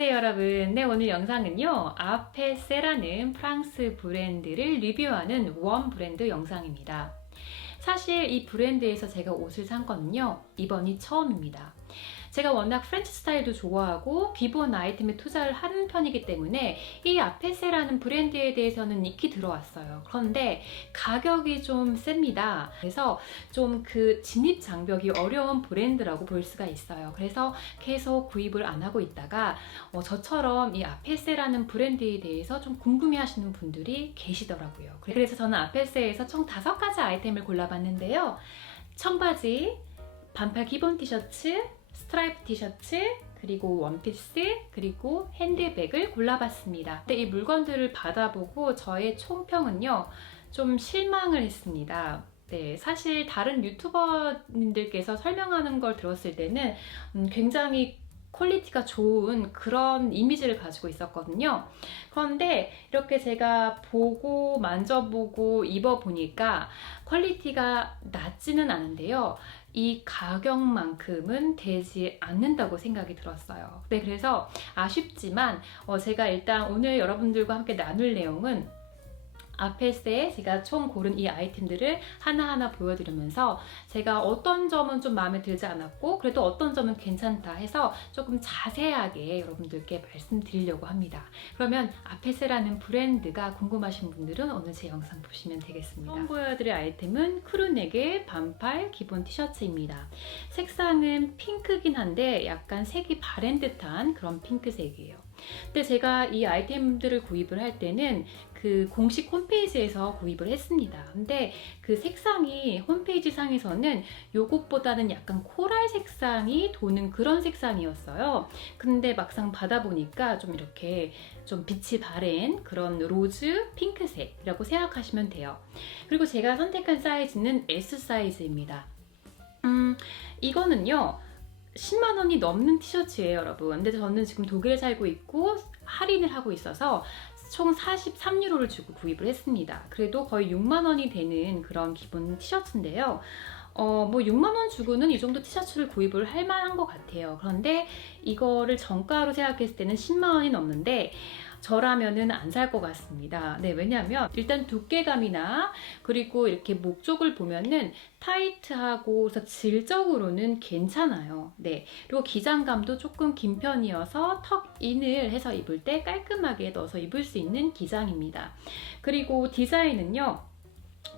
네, 여러분. 네, 오늘 영상은요, 아페세라는 프랑스 브랜드를 리뷰하는 원 브랜드 영상입니다. 사실 이 브랜드에서 제가 옷을 산 거는요, 이번이 처음입니다. 제가 워낙 프렌치 스타일도 좋아하고 기본 아이템에 투자를 하는 편이기 때문에 이 아페세라는 브랜드에 대해서는 익히 들어왔어요. 그런데 가격이 좀 셉니다. 그래서 좀 그 진입 장벽이 어려운 브랜드라고 볼 수가 있어요. 그래서 계속 구입을 안 하고 있다가 저처럼 이 아페세라는 브랜드에 대해서 좀 궁금해 하시는 분들이 계시더라고요. 그래서 저는 아페세에서 총 5가지 아이템을 골라봤는데요. 청바지, 반팔 기본 티셔츠, 스트라이프 티셔츠, 그리고 원피스, 그리고 핸드백을 골라봤습니다. 근데 이 물건들을 받아보고 저의 총평은요, 좀 실망을 했습니다. 네, 사실 다른 유튜버님들께서 설명하는 걸 들었을 때는 굉장히 퀄리티가 좋은 그런 이미지를 가지고 있었거든요. 그런데 이렇게 제가 보고 만져보고 입어보니까 퀄리티가 낮지는 않은데요. 이 가격만큼은 되지 않는다고 생각이 들었어요. 네, 그래서 아쉽지만 제가 일단 오늘 여러분들과 함께 나눌 내용은 아페세에 제가 총 고른 이 아이템들을 하나하나 보여드리면서 제가 어떤 점은 좀 마음에 들지 않았고 그래도 어떤 점은 괜찮다 해서 조금 자세하게 여러분들께 말씀드리려고 합니다. 그러면 아페세라는 브랜드가 궁금하신 분들은 오늘 제 영상 보시면 되겠습니다. 처음 보여드릴 아이템은 크루넥의 반팔 기본 티셔츠입니다. 색상은 핑크긴 한데 약간 색이 바랜 듯한 그런 핑크색이에요. 근데 제가 이 아이템들을 구입을 할 때는 그 공식 홈페이지에서 구입을 했습니다. 근데 그 색상이 홈페이지 상에서는 요것보다는 약간 코랄 색상이 도는 그런 색상이었어요. 근데 막상 받아보니까 좀 이렇게 좀 빛이 바랜 그런 로즈 핑크색이라고 생각하시면 돼요. 그리고 제가 선택한 사이즈는 S 사이즈입니다. 이거는요, 10만 원이 넘는 티셔츠예요, 여러분. 근데 저는 지금 독일에 살고 있고 할인을 하고 있어서 총 43유로를 주고 구입을 했습니다. 그래도 거의 6만 원이 되는 그런 기본 티셔츠인데요. 뭐 6만 원 주고는 이 정도 티셔츠를 구입을 할 만한 것 같아요. 그런데 이거를 정가로 생각했을 때는 10만 원이 넘는데 저라면은 안 살 것 같습니다. 네, 왜냐하면 일단 두께감이나 그리고 이렇게 목 쪽을 보면은 타이트하고 그래서 질적으로는 괜찮아요. 네, 그리고 기장감도 조금 긴 편이어서 턱인을 해서 입을 때 깔끔하게 넣어서 입을 수 있는 기장입니다. 그리고 디자인은요,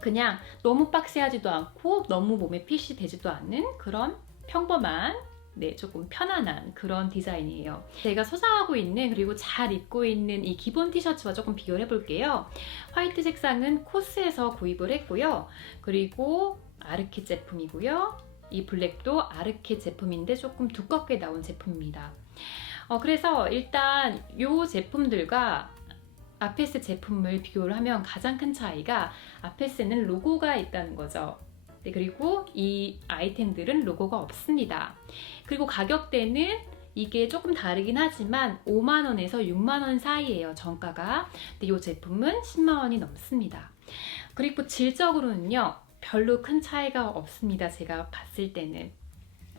그냥 너무 빡세하지도 않고 너무 몸에 핏이 되지도 않는 그런 평범한, 네, 조금 편안한 그런 디자인이에요. 제가 소장하고 있는 그리고 잘 입고 있는 이 기본 티셔츠와 조금 비교를 해볼게요. 화이트 색상은 코스에서 구입을 했고요. 그리고 아르케 제품이고요. 이 블랙도 아르케 제품인데 조금 두껍게 나온 제품입니다. 그래서 일단 이 제품들과 아페세 제품을 비교를 하면 가장 큰 차이가 아페세는 로고가 있다는 거죠. 네, 그리고 이 아이템들은 로고가 없습니다. 그리고 가격대는 이게 조금 다르긴 하지만 5만 원에서 6만 원 사이예요, 정가가. 근데 이 제품은 10만 원이 넘습니다. 그리고 질적으로는요, 별로 큰 차이가 없습니다, 제가 봤을 때는.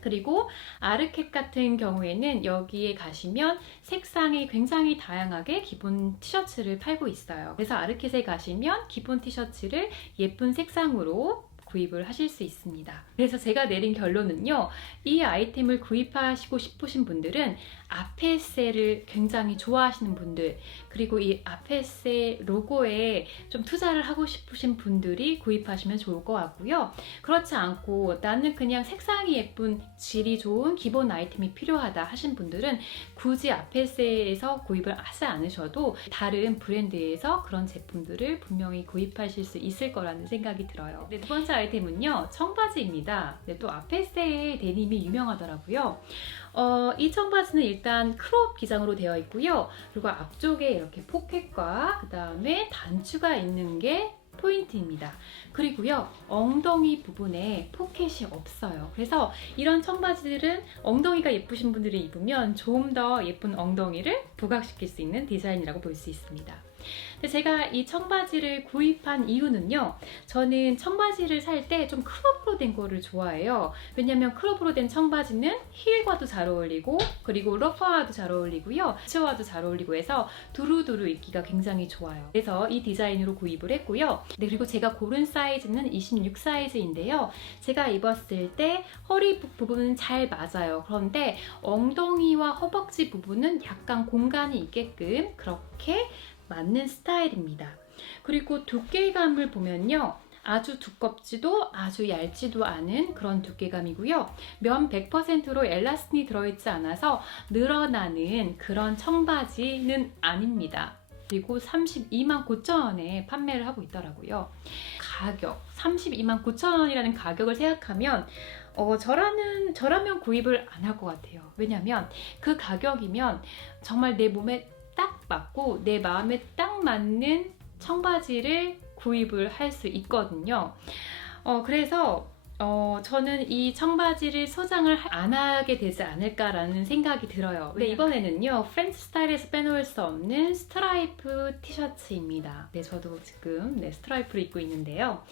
그리고 아르켓 같은 경우에는 여기에 가시면 색상이 굉장히 다양하게 기본 티셔츠를 팔고 있어요. 그래서 아르켓에 가시면 기본 티셔츠를 예쁜 색상으로 구입을 하실 수 있습니다. 그래서 제가 내린 결론은요, 이 아이템을 구입하시고 싶으신 분들은 아페세를 굉장히 좋아하시는 분들, 그리고 이 아페세 로고에 좀 투자를 하고 싶으신 분들이 구입하시면 좋을 것 같고요. 그렇지 않고 나는 그냥 색상이 예쁜 질이 좋은 기본 아이템이 필요하다 하신 분들은 굳이 아페세에서 구입을 하지 않으셔도 다른 브랜드에서 그런 제품들을 분명히 구입하실 수 있을 거라는 생각이 들어요. 네, 두 번째 아이템은요, 청바지입니다. 네, 또 아페세의 데님이 유명하더라고요. 이 청바지는 일단 크롭 기장으로 되어 있고요. 그리고 앞쪽에 이렇게 포켓과 그 다음에 단추가 있는 게 포인트입니다. 그리고요, 엉덩이 부분에 포켓이 없어요. 그래서 이런 청바지들은 엉덩이가 예쁘신 분들이 입으면 좀 더 예쁜 엉덩이를 부각시킬 수 있는 디자인이라고 볼 수 있습니다. 근데 제가 이 청바지를 구입한 이유는요. 저는 청바지를 살 때 좀 크롭으로 된 거를 좋아해요. 왜냐면 크롭으로 된 청바지는 힐과도 잘 어울리고 그리고 러퍼와도 잘 어울리고요. 셔츠와도 잘 어울리고 해서 두루두루 입기가 굉장히 좋아요. 그래서 이 디자인으로 구입을 했고요. 네, 그리고 제가 고른 사이즈는 26 사이즈인데요. 제가 입었을 때 허리 부분은 잘 맞아요. 그런데 엉덩이와 허벅지 부분은 약간 공간이 있게끔 그렇게 맞는 스타일입니다. 그리고 두께감을 보면요. 아주 두껍지도 아주 얇지도 않은 그런 두께감이고요. 면 100%로 엘라스틴이 들어있지 않아서 늘어나는 그런 청바지는 아닙니다. 그리고 32만 9천 원에 판매를 하고 있더라고요. 가격 32만 9천 원이라는 가격을 생각하면 저라면 구입을 안 할 것 같아요. 왜냐면 그 가격이면 정말 내 몸에 딱 맞고 내 마음에 딱 맞는 청바지를 구입을 할 수 있거든요. 그래서 저는 이 청바지를 소장을 안 하게 되지 않을까라는 생각이 들어요. 근데 이번에는요, 프렌치 스타일에서 빼놓을 수 없는 스트라이프 티셔츠입니다. 네, 저도 지금 스트라이프를 입고 있는데요.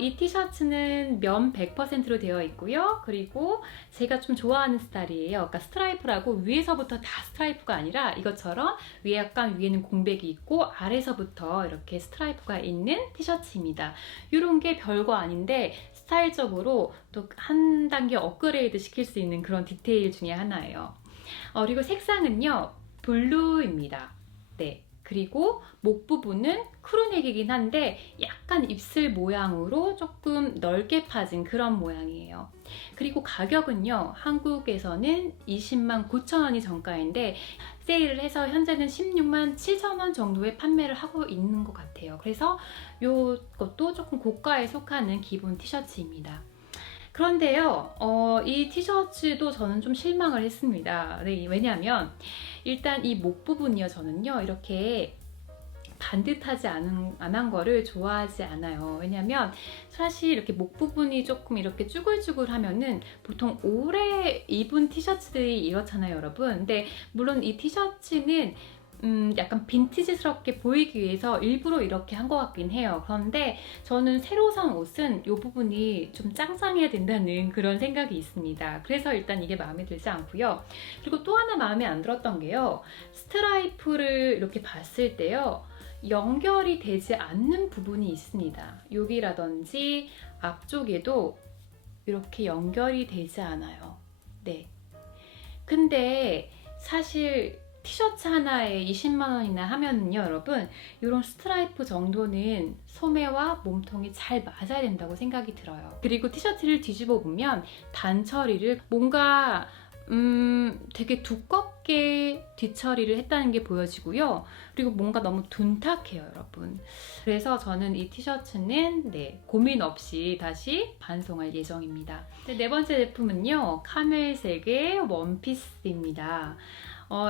이 티셔츠는 면 100%로 되어 있고요. 그리고 제가 좀 좋아하는 스타일이에요. 그러니까 스트라이프라고 위에서부터 다 스트라이프가 아니라 이것처럼 위에는 공백이 있고 아래서부터 이렇게 스트라이프가 있는 티셔츠입니다. 이런 게 별거 아닌데 스타일적으로 또 한 단계 업그레이드 시킬 수 있는 그런 디테일 중에 하나예요. 그리고 색상은요, 블루입니다. 네. 그리고 목 부분은 크루넥이긴 한데 약간 입술 모양으로 조금 넓게 파진 그런 모양이에요. 그리고 가격은요, 한국에서는 20만 9천 원이 정가인데 세일을 해서 현재는 16만 7천 원 정도에 판매를 하고 있는 것 같아요. 그래서 이것도 조금 고가에 속하는 기본 티셔츠입니다. 그런데요, 이 티셔츠도 저는 좀 실망을 했습니다. 네, 왜냐하면 일단 이 목 부분이요, 저는요 이렇게 반듯하지 않은 거를 좋아하지 않아요. 왜냐면 사실 이렇게 목 부분이 조금 이렇게 쭈글쭈글 하면은 보통 오래 입은 티셔츠들이 이렇잖아요, 여러분. 근데 물론 이 티셔츠는 약간 빈티지스럽게 보이기 위해서 일부러 이렇게 한 것 같긴 해요. 그런데 저는 새로 산 옷은 이 부분이 좀 짱짱해야 된다는 그런 생각이 있습니다. 그래서 일단 이게 마음에 들지 않고요. 그리고 또 하나 마음에 안 들었던 게요. 스트라이프를 이렇게 봤을 때요. 연결이 되지 않는 부분이 있습니다. 여기라든지 앞쪽에도 이렇게 연결이 되지 않아요. 네. 근데 사실 티셔츠 하나에 20만 원이나 하면은요, 여러분, 이런 스트라이프 정도는 소매와 몸통이 잘 맞아야 된다고 생각이 들어요. 그리고 티셔츠를 뒤집어 보면 단처리를 뭔가 되게 두껍게 뒤처리를 했다는 게 보여지고요. 그리고 뭔가 너무 둔탁해요, 여러분. 그래서 저는 이 티셔츠는 고민 없이 다시 반송할 예정입니다. 네 번째 제품은요, 카멜색의 원피스입니다.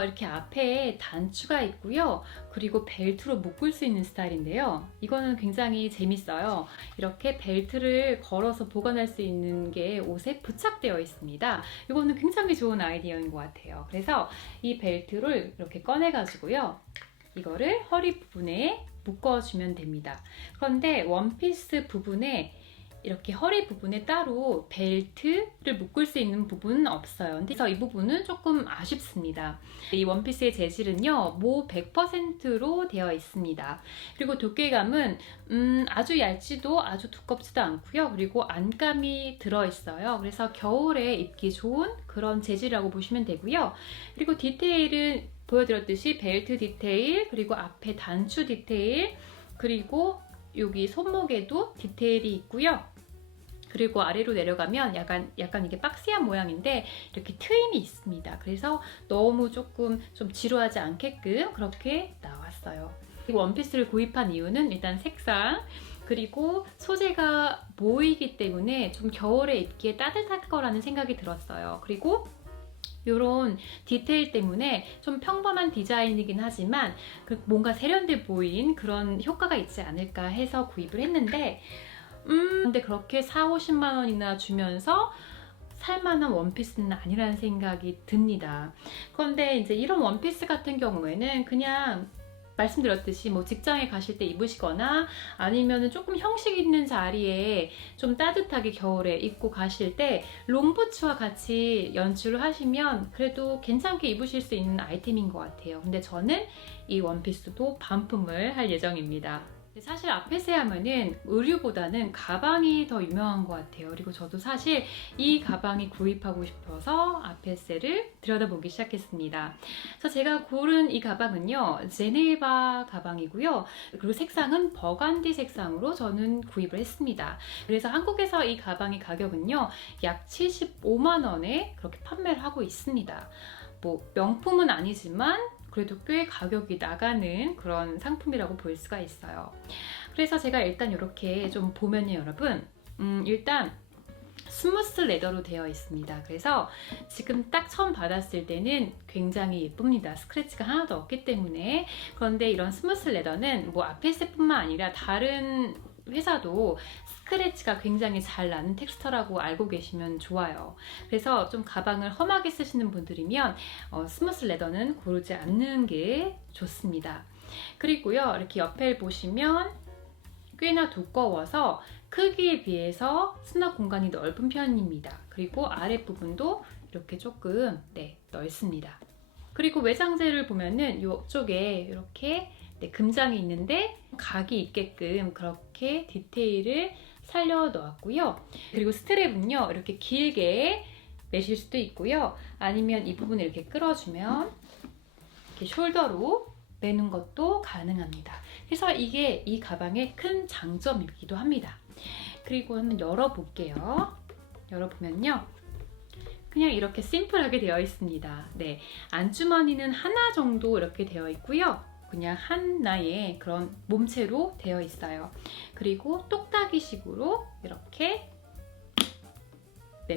이렇게 앞에 단추가 있고요. 그리고 벨트로 묶을 수 있는 스타일인데요. 이거는 굉장히 재밌어요. 이렇게 벨트를 걸어서 보관할 수 있는 게 옷에 부착되어 있습니다. 이거는 굉장히 좋은 아이디어인 것 같아요. 그래서 이 벨트를 이렇게 꺼내가지고요. 이거를 허리 부분에 묶어주면 됩니다. 그런데 원피스 부분에 이렇게 허리 부분에 따로 벨트를 묶을 수 있는 부분은 없어요. 그래서 이 부분은 조금 아쉽습니다. 이 원피스의 재질은요, 모 100%로 되어 있습니다. 그리고 두께감은 아주 얇지도 아주 두껍지도 않고요. 그리고 안감이 들어있어요. 그래서 겨울에 입기 좋은 그런 재질이라고 보시면 되고요. 그리고 디테일은 보여드렸듯이 벨트 디테일, 그리고 앞에 단추 디테일, 그리고 여기 손목에도 디테일이 있고요. 그리고 아래로 내려가면 약간 이게 박스한 모양인데 이렇게 트임이 있습니다. 그래서 너무 조금 좀 지루하지 않게끔 그렇게 나왔어요. 이 원피스를 구입한 이유는 일단 색상, 그리고 소재가 모이기 때문에 좀 겨울에 입기에 따뜻할 거라는 생각이 들었어요. 그리고 이런 디테일 때문에 좀 평범한 디자인이긴 하지만 뭔가 세련돼 보인 그런 효과가 있지 않을까 해서 구입을 했는데 근데 그렇게 40~50만 원이나 주면서 살만한 원피스는 아니라는 생각이 듭니다. 그런데 이제 이런 원피스 같은 경우에는 그냥 말씀드렸듯이 뭐 직장에 가실 때 입으시거나 아니면은 조금 형식 있는 자리에 좀 따뜻하게 겨울에 입고 가실 때 롱부츠와 같이 연출을 하시면 그래도 괜찮게 입으실 수 있는 아이템인 것 같아요. 근데 저는 이 원피스도 반품을 할 예정입니다. 사실 아페세 하면은 의류보다는 가방이 더 유명한 것 같아요. 그리고 저도 사실 이 가방이 구입하고 싶어서 아페세를 들여다보기 시작했습니다. 그래서 제가 고른 이 가방은요, 제네바 가방이고요. 그리고 색상은 버간디 색상으로 저는 구입을 했습니다. 그래서 한국에서 이 가방의 가격은요, 약 75만 원에 그렇게 판매를 하고 있습니다. 뭐 명품은 아니지만 그래도 꽤 가격이 나가는 그런 상품이라고 볼 수가 있어요. 그래서 제가 일단 이렇게 좀 보면요, 여러분. 일단 스무스 레더로 되어 있습니다. 그래서 지금 딱 처음 받았을 때는 굉장히 예쁩니다. 스크래치가 하나도 없기 때문에. 그런데 이런 스무스 레더는 뭐 아페세뿐만 아니라 다른 회사도 스크래치가 굉장히 잘 나는 텍스처라고 알고 계시면 좋아요. 그래서 좀 가방을 험하게 쓰시는 분들이면 스무스 레더는 고르지 않는 게 좋습니다. 그리고요, 이렇게 옆에 보시면 꽤나 두꺼워서 크기에 비해서 수납 공간이 넓은 편입니다. 그리고 아랫부분도 이렇게 조금 넓습니다. 그리고 외장재를 보면은 이쪽에 이렇게 금장이 있는데 각이 있게끔 그렇게 디테일을 살려 놓았고요. 그리고 스트랩은요, 이렇게 길게 매실 수도 있고요. 아니면 이 부분을 이렇게 끌어주면 이렇게 숄더로 매는 것도 가능합니다. 그래서 이게 이 가방의 큰 장점이기도 합니다. 그리고 한번 열어볼게요. 열어보면요, 그냥 이렇게 심플하게 되어 있습니다. 네, 안주머니는 하나 정도 이렇게 되어 있고요. 그냥 하나의 그런 몸체로 되어 있어요. 그리고 똑딱이식으로 이렇게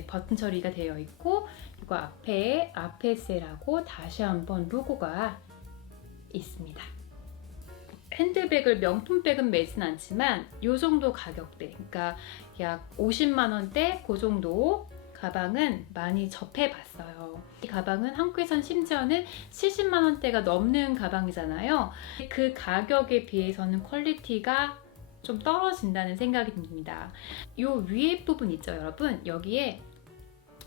버튼 처리가 되어 있고, 이거 앞에 아페세라고 다시 한번 로고가 있습니다. 핸드백을 명품백은 매진 않지만 이 정도 가격대, 그러니까 약 50만 원대 그 정도 가방은 많이 접해봤어요. 이 가방은 한국에선 심지어는 70만 원대가 넘는 가방이잖아요. 그 가격에 비해서는 퀄리티가 좀 떨어진다는 생각이 듭니다. 이 위에 부분 있죠, 여러분? 여기에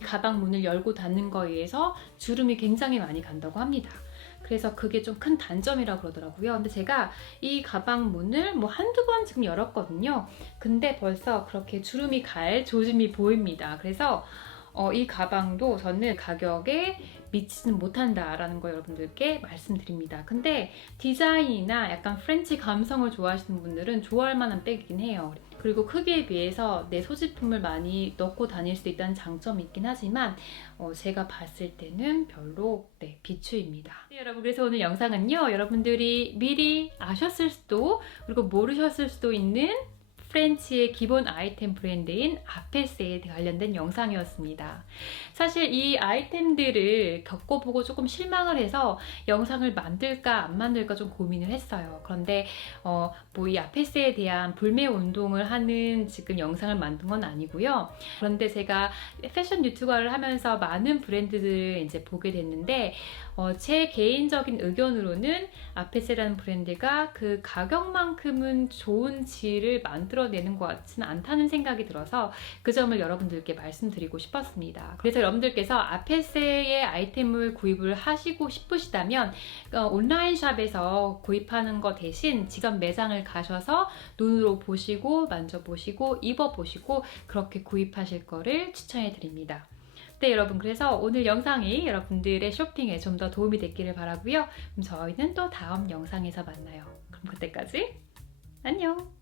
가방 문을 열고 닫는 거에 의해서 주름이 굉장히 많이 간다고 합니다. 그래서 그게 좀 큰 단점이라고 그러더라고요. 근데 제가 이 가방 문을 뭐 한두 번 지금 열었거든요. 근데 벌써 그렇게 주름이 갈 조짐이 보입니다. 그래서 이 가방도 저는 가격에 미치지는 못한다라는 거 여러분들께 말씀드립니다. 근데 디자인이나 약간 프렌치 감성을 좋아하시는 분들은 좋아할 만한 백이긴 해요. 그리고 크기에 비해서 내 소지품을 많이 넣고 다닐 수 있다는 장점이 있긴 하지만 제가 봤을 때는 별로 비추입니다. 네, 여러분, 그래서 오늘 영상은요, 여러분들이 미리 아셨을 수도 그리고 모르셨을 수도 있는 프렌치의 기본 아이템 브랜드인 아페세에 관련된 영상이었습니다. 사실 이 아이템들을 겪어보고 조금 실망을 해서 영상을 만들까 안 만들까 좀 고민을 했어요. 그런데 뭐 이 아페세에 대한 불매 운동을 하는 지금 영상을 만든 건 아니고요. 그런데 제가 패션 유튜버를 하면서 많은 브랜드들을 이제 보게 됐는데 제 개인적인 의견으로는 아페세라는 브랜드가 그 가격만큼은 좋은 질을 만들어내는 것 같지는 않다는 생각이 들어서 그 점을 여러분들께 말씀드리고 싶었습니다. 그래서 여러분들께서 아페세의 아이템을 구입을 하시고 싶으시다면 온라인 샵에서 구입하는 것 대신 직접 매장을 가셔서 눈으로 보시고 만져보시고 입어보시고 그렇게 구입하실 거를 추천해 드립니다. 네, 여러분, 그래서 오늘 영상이 여러분들의 쇼핑에 좀 더 도움이 됐기를 바라고요. 그럼 저희는 또 다음 영상에서 만나요. 그럼 그때까지 안녕!